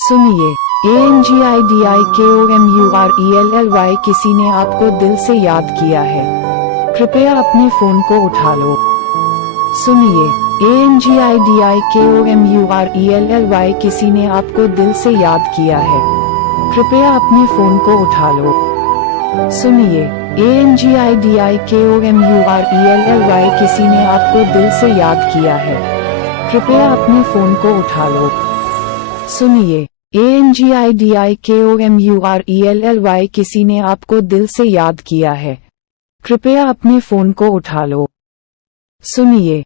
सुनिए, ANGIDIKOMURELLY किसी ने आपको दिल से याद किया है। कृपया अपने फोन को उठा लो। सुनिए, ANGIDIKOMURELLY किसी ने आपको दिल से याद किया है। कृपया अपने फोन को उठा लो। सुनिए, ANGIDIKOMURELLY किसी ने आपको दिल से याद किया है। कृपया अपने फोन को उठा लो। सुनिए, ANGIDIKOMURELLY किसी ने आपको दिल से याद किया है। कृपया अपने फोन को उठा लो। सुनिए,